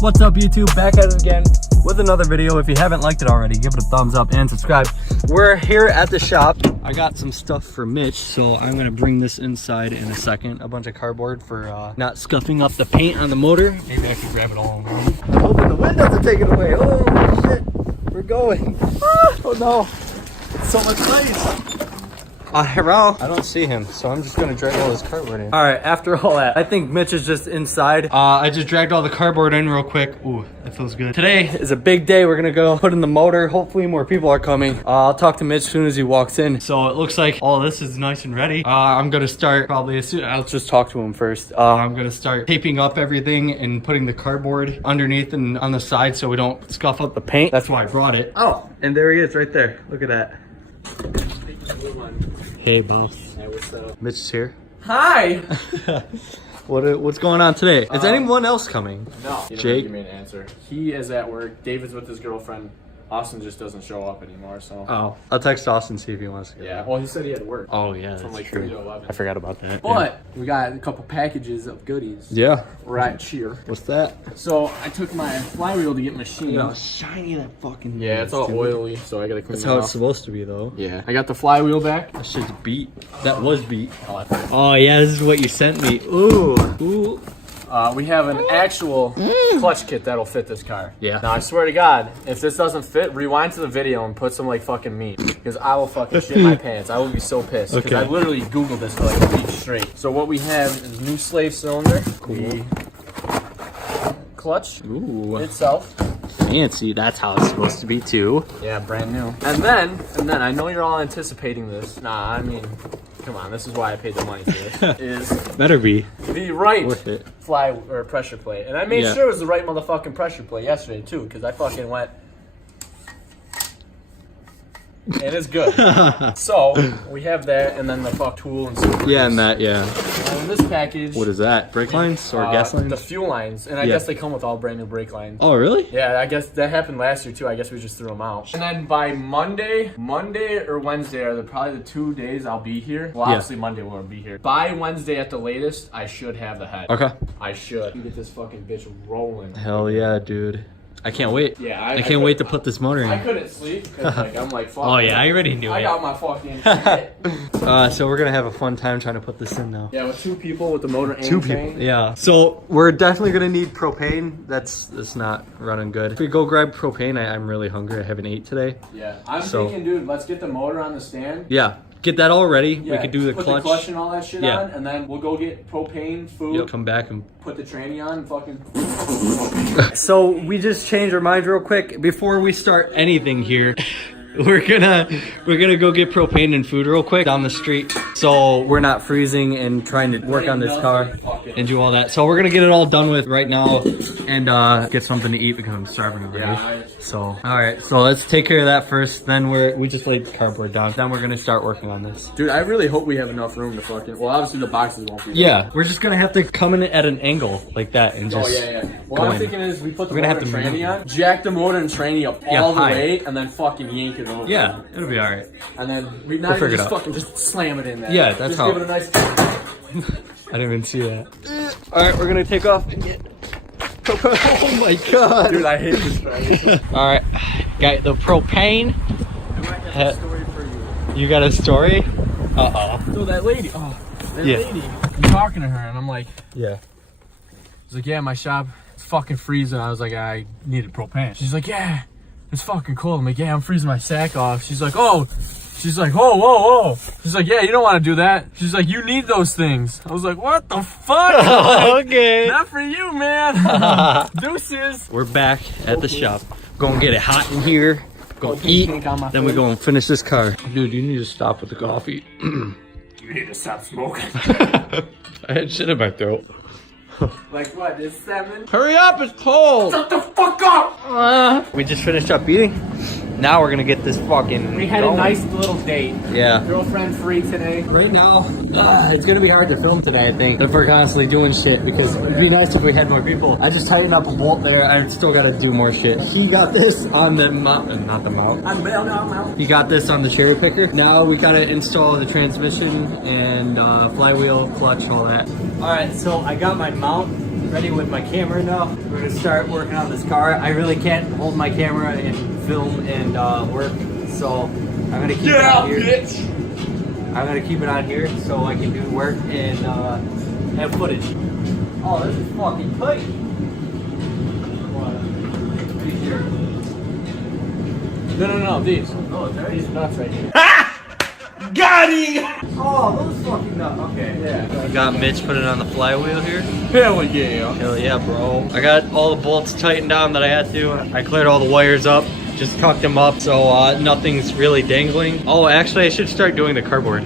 What's up YouTube, back at it again with another video. If you haven't liked it already, give it a thumbs up and subscribe. We're here at the shop. I got some stuff for Mitch, so I'm gonna bring this inside in a second. A bunch of cardboard for not scuffing up the paint on the motor. Maybe I can grab it all. I'm hoping the wind doesn't take it away. Oh shit, we're going. Oh no, it's so much space. Hello? I don't see him, so I'm just gonna drag all this cardboard in. All right, after all that, I think Mitch is just inside. I just dragged all the cardboard in real quick. Ooh, that feels good. Today is a big day. We're gonna go put in the motor. Hopefully more people are coming. I'll talk to Mitch as soon as he walks in. So it looks like all this is nice and ready. I'm gonna start probably as soon, I'll just talk to him first. I'm gonna start taping up everything and putting the cardboard underneath and on the side so we don't scuff up the paint. That's why I brought it. Oh, and there he is right there. Look at that. Hey, boss. Hey, what's up? Mitch is here. Hi! What's going on today? Is anyone else coming? No. You Jake? Give me an answer. He is at work. David's with his girlfriend. Austin just doesn't show up anymore, so. Oh, I'll text Austin, see if he wants to go. Yeah, well, he said he had work. Oh, yeah, From that's like true. 3 to 11. I forgot about that. But we got a couple packages of goodies. Yeah. Right cheer. What's that? So I took my flywheel to get machined. Look how shiny that fucking Yeah, it's all dude. oily, so I gotta clean That's it how off. it's supposed to be, though. Yeah. I got the flywheel back. That shit's beat. That was beat. Oh, Oh, yeah, this is what you sent me. Ooh. Ooh. we have an actual clutch kit that'll fit this car. Yeah. Now I swear to God, if this doesn't fit, rewind to the video and put some like fucking meat, because I will fucking shit my pants. I will be so pissed because I literally Googled this for like a week straight. So what we have is new slave cylinder, the clutch itself. Fancy. That's how it's supposed to be, too. Yeah, brand new. And then I know you're all anticipating this. Nah, I mean, come on, this is why I paid the money for this. Is Better be. the right Worth it. fly or pressure plate. And I made sure it was the right motherfucking pressure plate yesterday too, because I fucking went. And it's good. So we have that, and then the fuck tool and stuff. Yeah, and that, yeah. And in this package. What is that? Brake lines or gas lines? The fuel lines, and I guess they come with all brand new brake lines. Oh, really? Yeah, I guess that happened last year too. I guess we just threw them out. And then by Monday or Wednesday are probably the 2 days I'll be here. Well, obviously Monday we'll be here. By Wednesday at the latest, I should have the head. Okay. I should get this fucking bitch rolling. Hell yeah, dude. I can't wait. Yeah, I can't wait to put this motor I in. couldn't sleep because like, I'm like, fuck. Oh yeah, I already knew I it. got my fucking shit. So we're gonna have a fun time trying to put this in now. Yeah, with 2 people with the motor and 2 chain. people. Yeah. So we're definitely gonna need propane. That's not running good. If we go grab propane, I'm really hungry. I haven't ate today. Yeah, I'm thinking, dude, let's get the motor on the stand. Yeah. Get that all ready. Yeah, we could do the put clutch. the clutch and all that shit on, and then we'll go get propane, food. Yep. Come back and put the tranny on and fucking. So we just changed our minds real quick before we start anything here. We're gonna go get propane and food real quick down the street, so we're not freezing and trying to work on this car and do all that. So we're gonna get it all done with right now and get something to eat because I'm starving already. Yeah. So all right, so let's take care of that first. Then we just laid the cardboard down. Then we're gonna start working on this. Dude, I really hope we have enough room to fucking. Well, obviously the boxes won't be. Yeah, we're just gonna have to come in at an angle like that and just. Oh yeah. What I'm thinking is we put the We're gonna motor have and to tranny on, jack the motor and tranny up all the way, and then fucking yank it over. Yeah, it'll be all right. And then we We'll figure it out. fucking just slam it in there. Yeah, that's just how. Give it a nice. I didn't even see that. All right, we're gonna take off and get. Oh my god, Dude, I hate this driving. All right, got the propane. I might have a story for you. You got a story? So that lady, lady, I'm talking to her, and I'm like, Yeah. she's like, yeah, my shop, it's fucking freezing. I was like, I needed propane. She's like, yeah, it's fucking cold. I'm like, yeah, I'm freezing my sack off. She's like, oh. She's like, whoa. She's like, yeah, you don't want to do that. She's like, you need those things. I was like, what the fuck? Like, Okay. not for you, man. Deuces. We're back at the shop. Gonna get it hot in here. Go eat. Then we go and finish this car. Dude, you need to stop with the coffee. You need to stop smoking. I had shit in my throat. Like what, it's 7? Hurry up, it's cold. Shut the fuck up! We just finished up eating. Now we're gonna get this fucking. We had a nice little date. Yeah. Girlfriend free today. Right now, it's gonna be hard to film today, I think, if we're constantly doing shit, because it'd be nice if we had more people. I just tightened up a bolt there. I still gotta do more shit. He got this on the mount, not the mount. He got this on the cherry picker. Now we gotta install the transmission and flywheel, clutch, all that. All right, so I got my mount ready with my camera now. We're gonna start working on this car. I really can't hold my camera and film and work, so I'm gonna keep it on here. Bitch. I'm gonna keep it on here so I can do work and have footage. Oh, this is fucking tight. No, these. Oh, These nuts right here. Got him! Oh, those fucking nuts. Okay. Yeah. I got Mitch put it on the flywheel here. Hell yeah. Hell yeah, bro. I got all the bolts tightened down that I had to. I cleared all the wires up, just cucked them up so nothing's really dangling. Oh, actually, I should start doing the cardboard.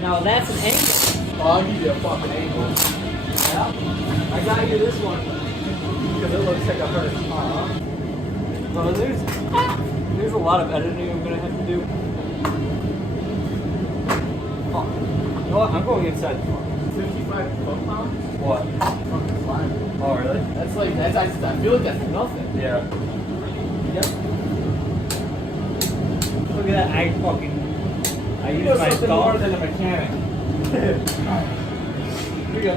Now that's an angle. Oh, I'll give you a fucking angle. Yeah. I got you this one because it looks like a hearse. Well, there's a lot of editing I'm gonna have to do. Oh, you know what? I'm going inside the car. 55 foot-pounds? What? Fucking fine. Oh, really? That's like, I feel like that's nothing. Yeah. Yep. Look at that. I use my something more thumb. than a mechanic. Here you go.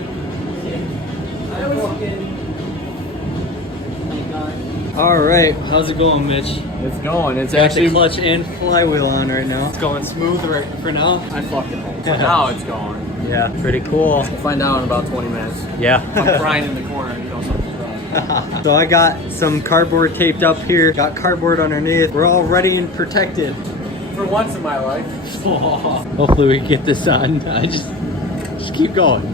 I was fucking... All right, how's it going, Mitch? It's going. It's Got the actually... clutch and flywheel on right now. It's going smooth right for now. I fucking hope. Now it's going. Yeah, pretty cool. We'll find out in about 20 minutes. Yeah. I'm crying in the corner, you know something's wrong. So I got some cardboard taped up here. Got cardboard underneath. We're all ready and protected. For once in my life. Hopefully we can get this on. I just keep going.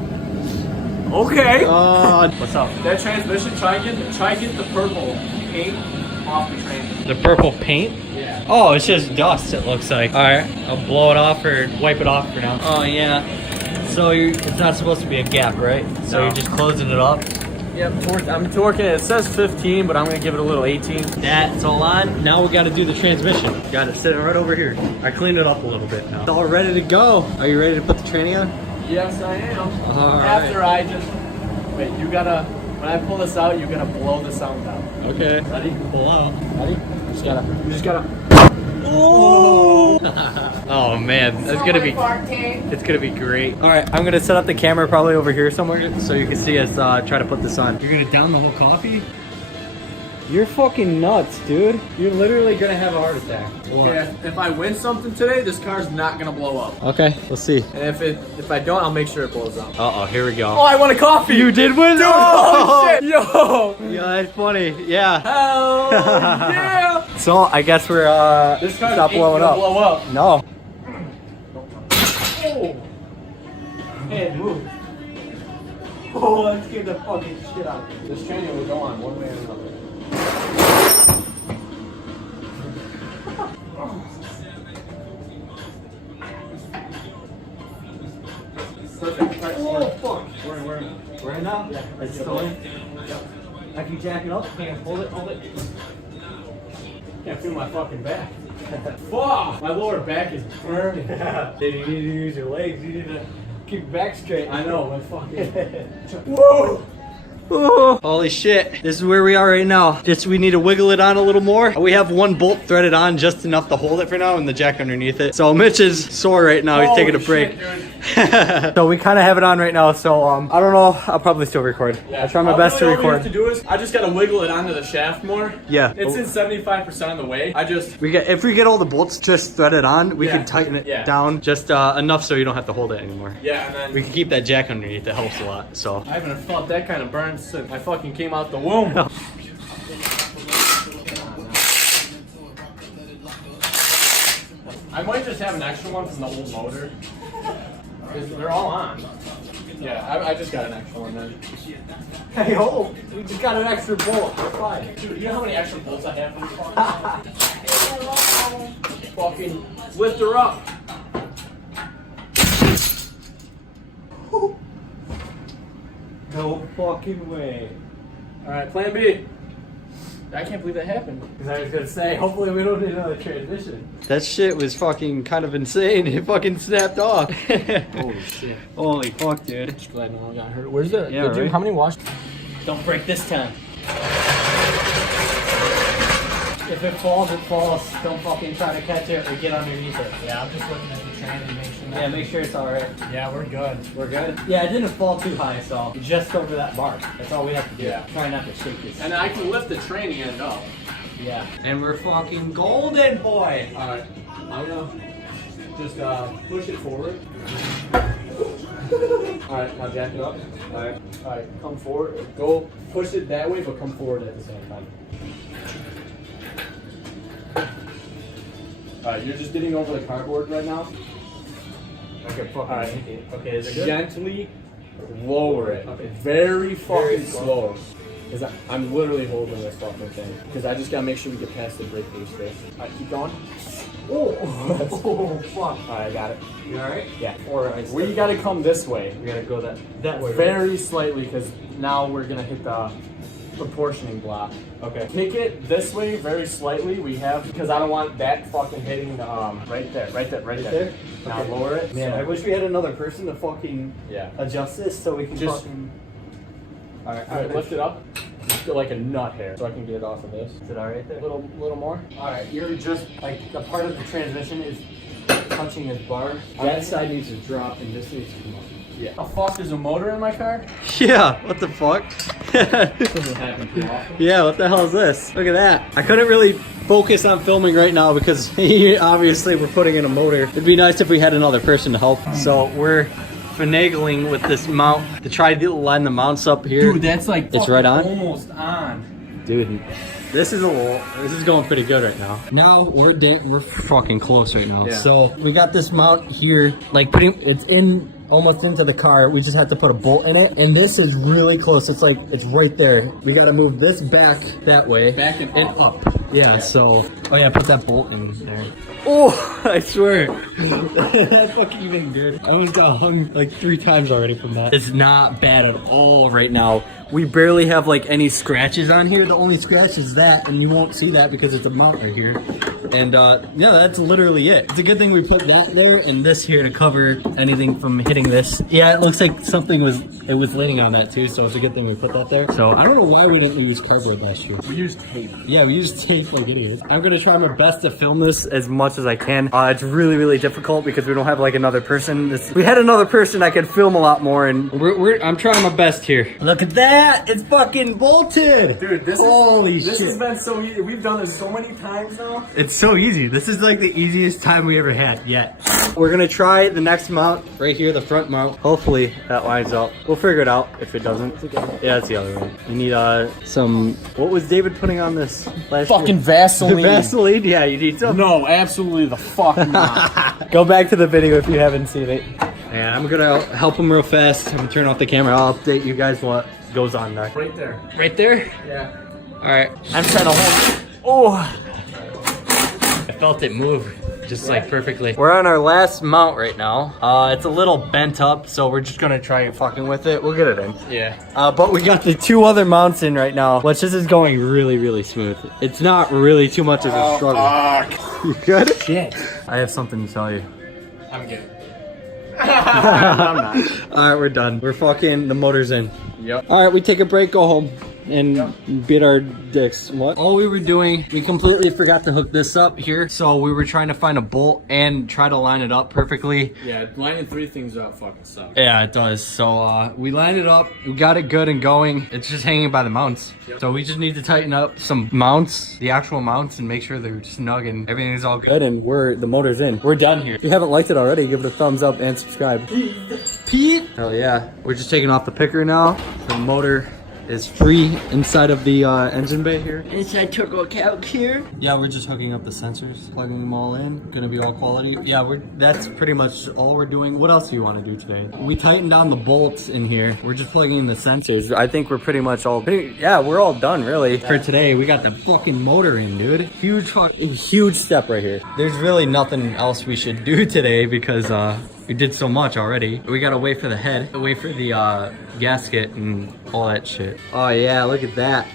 Okay. What's up? That transmission, try get the purple paint off the transmission. The purple paint? Yeah. Oh, it's just dust, it looks like. All right, I'll blow it off or wipe it off for now. Oh, yeah. So it's not supposed to be a gap, right? So No. you're just closing it up? Yep, I'm torquing it. It says 15, but I'm going to give it a little 18. That's all on. Now we got to do the transmission. Got it sitting right over here. I cleaned it up a little bit now. It's all ready to go. Are you ready to put the tranny on? Yes, I am. All After I just... Wait, you got to... When I pull this out, you're going to blow the sound out. Okay. Ready? Pull out. Ready? You just gotta... Oh! Oh man, that's gonna be. It's gonna be great. All right, I'm gonna set up the camera probably over here somewhere so you can see us try to put this on. You're gonna down the whole coffee? You're fucking nuts, dude. You're literally gonna have a heart attack. Okay, if I win something today, this car's not gonna blow up. Okay, we'll see. And if I don't, I'll make sure it blows up. Uh oh, here we go. Oh, I won a coffee! You did win? Dude, oh! holy shit! Yo! Yeah, that's funny. Yeah. Hell yeah! So I guess we're This car's stop ain't blowing gonna up. blow up. No. Oh! Hey, move. Oh, that scared the fucking shit out of me. This training will go on one way or another. Perfect. Oh, fuck. We're Right now? Yeah. It's going. Yep. I can jack it up. Can't hold it. Can't feel my fucking back. Fuck! My lower back is burning. Yeah. You need to use your legs. You need to keep your back straight. I know, my fucking... Whoa! Oh, holy shit. This is where we are right now. Just we need to wiggle it on a little more. We have one bolt threaded on just enough to hold it for now and the jack underneath it. So Mitch is sore right now. He's taking a break. Shit, So we kind of have it on right now. So I don't know. I'll probably still record. yeah. I'll try my best to All we have record. to do is, I just gotta wiggle it onto the shaft more. Yeah. It's in 75% of the way. If we get all the bolts just threaded on, we Yeah. can tighten it Yeah. down just enough so you don't have to hold it anymore. Yeah, and then... We can keep that jack underneath. It helps a lot. So. I haven't felt that kind of burn since I fucking came out the womb. I might just have an extra one from the old motor. They're all on. Yeah, I just got an extra one then. Hey, hold. We just got an extra bolt. We're fine. Dude, you know how many extra bolts I have for this car? Fucking lift her up. No fucking way. Alright, plan B. I can't believe that happened. Because I was gonna say, hopefully we don't need another transmission. That shit was fucking kind of insane. It fucking snapped off. Holy shit. Holy fuck, dude. Just glad no one got hurt. Where's the... Yeah, right? How many wash... Don't break this time. If it falls, it falls. Don't fucking try to catch it or get underneath it. Yeah, I'm just looking at the train and make sure. Yeah, make sure it's alright. Yeah, we're good. We're good? Yeah, it didn't fall too high, so just over that bar. That's all we have to do. Yeah. Try not to shake this. And I can lift the training end up. Yeah. And we're fucking golden, boy! Alright, I'm gonna just push it forward. Alright, now jack it up. Alright, come forward. Go push it that way, but come forward at the same time. Alright, you're just getting over the cardboard right now. Okay, fucking. Alright. Okay, is it good? Gently lower it. Okay. Very fucking slow. Because I'm literally holding this fucking thing. Because I just gotta make sure we get past the brake case first. Alright, keep going. Oh, fuck. Alright, I got it. You alright? Yeah. Alright. We gotta come this way. We gotta go that way. Very slightly, because now we're gonna hit the proportioning block. Okay. Kick it this way very slightly. We have, because I don't want that fucking hitting the right there. Now Okay. lower it. Man, So- I wish we had another person to fucking Yeah. adjust this so we can Just- fucking. Alright, lift it up. Just go like a nut hair so I can get it off of this. Is it alright there? A little more. Alright, you're just like the part of the transmission is touching this bar. That side needs to drop and this needs to come up. Yeah. The fuck is a motor in my car? Yeah, what the fuck? Doesn't happen too often. Yeah, what the hell is this? Look at that. I couldn't really focus on filming right now because obviously we're putting in a motor. It'd be nice if we had another person to help. So we're finagling with this mount to try to line the mounts up here. Dude, that's like It's right on? almost on. Dude, this is going pretty good right now. Now we're fucking close right now. Yeah. So we got this mount here, like it's in almost into the car. We just have to put a bolt in it, and this is really close. It's like it's right there. We got to move this back that way, Back and up. Yeah. So put that bolt in there. Oh, I swear. That fucking been good. I was hung like 3 times already from that. It's not bad at all right now. We barely have like any scratches on here. The only scratch is that, and you won't see that because it's a mount right here. And yeah, that's literally it. It's a good thing we put that there and this here to cover anything from hitting this. Yeah, it looks like something was leaning on that too, so it's a good thing we put that there. So I don't know why we didn't use cardboard last year. We used tape. Yeah, we used tape like idiots. I'm gonna try my best to film this as much as I can. It's really, really difficult because we don't have like another person. If we had another person, I could film a lot more, and I'm trying my best here. Look at that! It's fucking bolted! Dude, this has been so easy. We've done this so many times now. It's so easy. This is like the easiest time we ever had yet. We're gonna try the next mount right here, the front mount. Hopefully that lines up. We'll figure it out if it doesn't. Yeah, it's the other one. We need some, what was David putting on this last Fucking year? Vaseline. Vaseline? Yeah, you need some. No, absolutely the fuck not. Go back to the video if you haven't seen it. And I'm gonna help him real fast. I'm gonna turn off the camera. I'll update you guys what goes on there. Right there. Right there? Yeah. All right. I'm trying to hold. Oh. I felt it move just like perfectly. We're on our last mount right now. It's a little bent up, so we're just gonna try fucking with it. We'll get it in. Yeah. But we got the 2 other mounts in right now, which this is going really, really smooth. It's not really too much of a struggle. Fuck. You good? Shit. I have something to tell you. I'm good. I'm not. All right, we're done. We're fucking, the motor's in. Yep. All right, we take a break, go home, and beat our dicks. What? All we were doing, we completely forgot to hook this up here. So we were trying to find a bolt and try to line it up perfectly. Yeah, lining 3 things up fucking sucks. Yeah, it does. So we lined it up. We got it good and going. It's just hanging by the mounts. Yep. So we just need to tighten up some mounts, the actual mounts, and make sure they're snug and everything's all good. And the motor's in. We're done here. If you haven't liked it already, give it a thumbs up and subscribe. Pete! Hell yeah. We're just taking off the picker now. The motor is free inside of the engine bay here. Inside turbo calc here. Yeah, we're just hooking up the sensors, plugging them all in. Gonna be all quality. Yeah, that's pretty much all we're doing. What else do you want to do today? We tightened down the bolts in here. We're just plugging in the sensors. I think we're pretty much yeah, we're all done really. For today, we got the fucking motor in, dude. Huge step right here. There's really nothing else we should do today because we did so much already. We gotta wait for the head, wait for the gasket and all that shit. Oh yeah, look at that.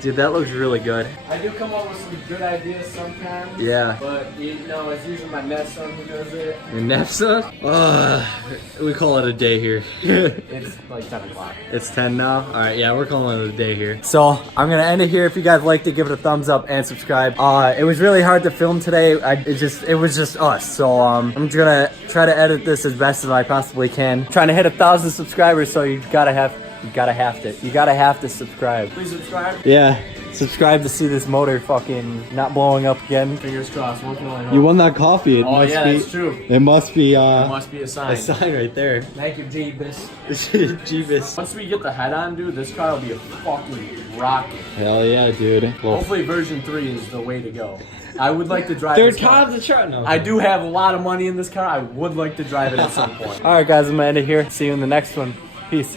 Dude, that looks really good. I do come up with some good ideas sometimes. Yeah. But you know, it's usually my next son who does it. Your nepson? We call it a day here. It's like 10 o'clock. It's 10 now? Alright, yeah, we're calling it a day here. So, I'm gonna end it here. If you guys liked it, give it a thumbs up and subscribe. It was really hard to film today. It was just us. So, I'm just gonna try to edit this as best as I possibly can. Trying to hit 1,000 subscribers, so you gotta have to subscribe. Please subscribe. Yeah, subscribe to see this motor fucking not blowing up again. Fingers crossed. One can only hope. You won that coffee. It Oh must yeah, be, that's true. It must be It must be a sign. a sign right there. Thank you, Jeebus. Jeebus. Once we get the head on, dude, this car will be a fucking rocket. Hell yeah, dude. Well, Hopefully version 3 is the way to go. I would like to drive third this car. car of the chart. No. I do have a lot of money in this car. I would like to drive it at some point. All right, guys, I'm gonna end it here. See you in the next one. Peace.